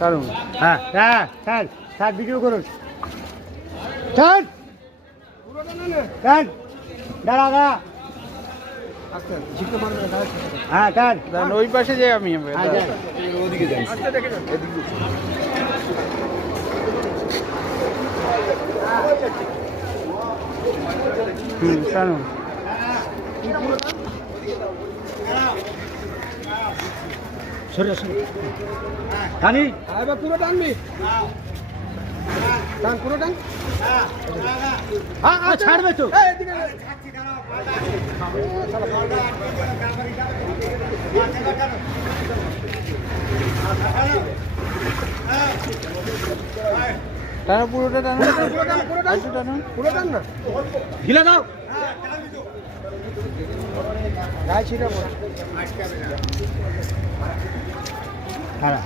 কারণ হ্যাঁ হ্যাঁ স্যার স্যার ভিডিও করুন স্যার স্যার দাঁড়া দাঁড়া হ্যাঁ স্যার ওই পাশে যাই আমি ওদিকে যাই কারণ সরে সরে টানি এবার পুরো টানবি টান পুরো টান ছাড়বে তো টানো পুরোটা টানো টানো পুরো টান না ঢিলে দাও গায়ে ছিটা পড়া হ্যাঁ